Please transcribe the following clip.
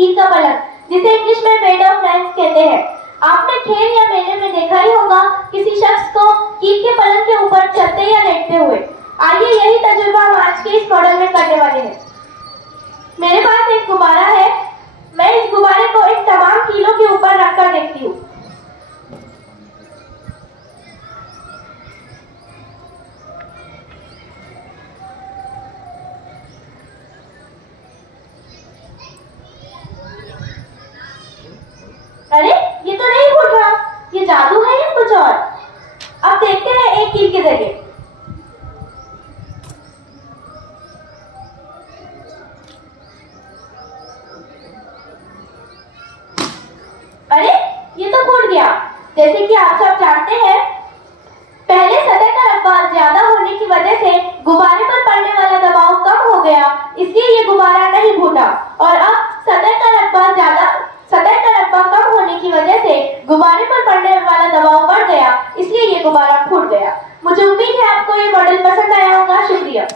कील का पलंग, जिसे इंग्लिश में बेड ऑफ लाइन्स कहते हैं। आपने खेल या मेले में देखा ही होगा किसी शख्स को कील के पलंग के ऊपर चलते या लेटते हुए। आइए यही तजुर्बा हम आज के इस मॉडल में करने वाले हैं। मेरे पास एक गुब्बारा है। मैं इस गुब्बारे को इन तमाम कीलों के ऊपर रखकर देखती हूँ। अरे ये तो नहीं फूट रहा, ये जादू है या कुछ और? अब देखते हैं एक कील के जरिए। अरे ये तो फूट गया। जैसे कि आप सब जानते हैं, पहले सतह का रकबा ज्यादा होने की वजह से गुब्बारे पर पड़ने वाला दबाव कम हो गया, इसलिए ये गुब्बारा नहीं फूटा। और अब सतह का रकबा कम होने की वजह से गुब्बारे पर पड़ने वाला दबाव बढ़ गया, इसलिए ये गुब्बारा फूट गया। मुझे उम्मीद है आपको ये मॉडल पसंद आया होगा। शुक्रिया।